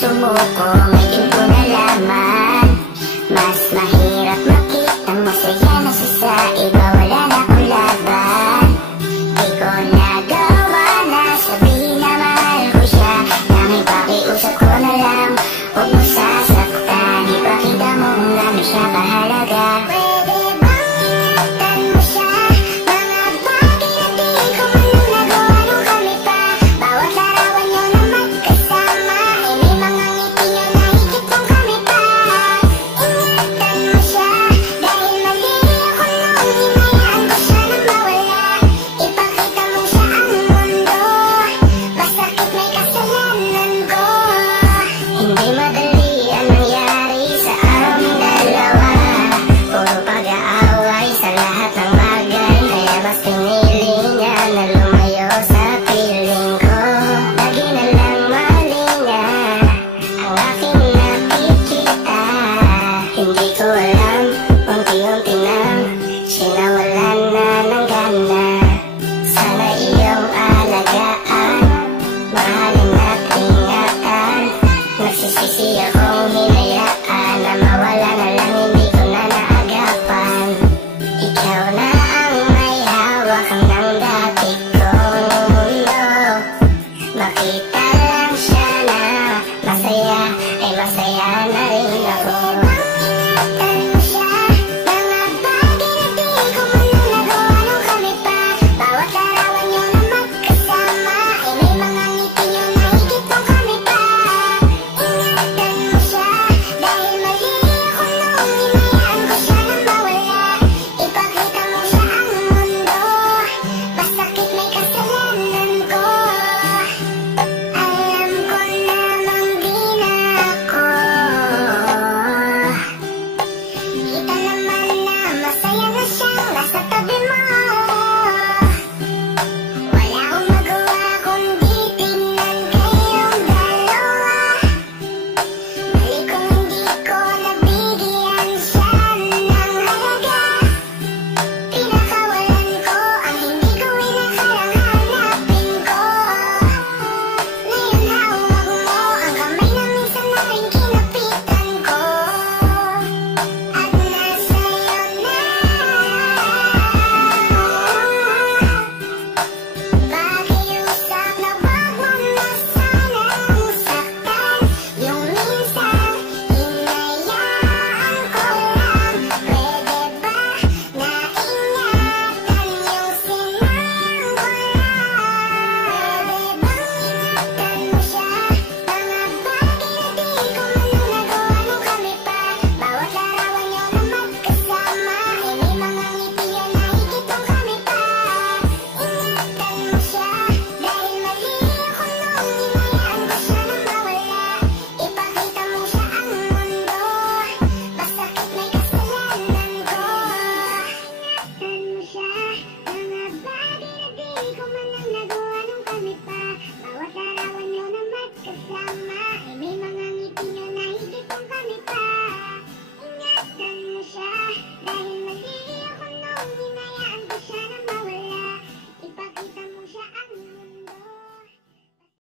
sumuko, ngayon ko nalaman mas mahirap makita masaya na siya sa iba. Wala na akong laban, di ko nagawa na sabihin na mahal ko siya. Tanging pakiusap ko na lang, huwag mo sasaktan. Ipakita mo kung gaano siya kahalaga. Pwede bang ingatan mo siya? Mga bagay na di ko man nagawa nung kami pa. Bawat larawan nyo na magkasama ay may mga ngiti nyo na higit kung kami pa. Ingatan mo siya dahil mali ako nung hinayaan ko siya na mawala. Ipakita mo siya ang mundo, masakit may kasalanan ko. Hindi madali ang nangyari sa aming dalawa, puro pag-aaway sa lahat ng bagay. Kaya mas pinili niya na lumayo sa piling ko. Lagi na lang mali niya ang aking nakikita. Hindi ko alam, unti-unti nang sinawalan na ng gana. Sana iyong alagaan, mahalin at ingatan. Nagsisisi akong hinayaan na mawala na lang, hindi ko na naagapan. Ikaw na ang may hawak ng dati kong mundo. Makita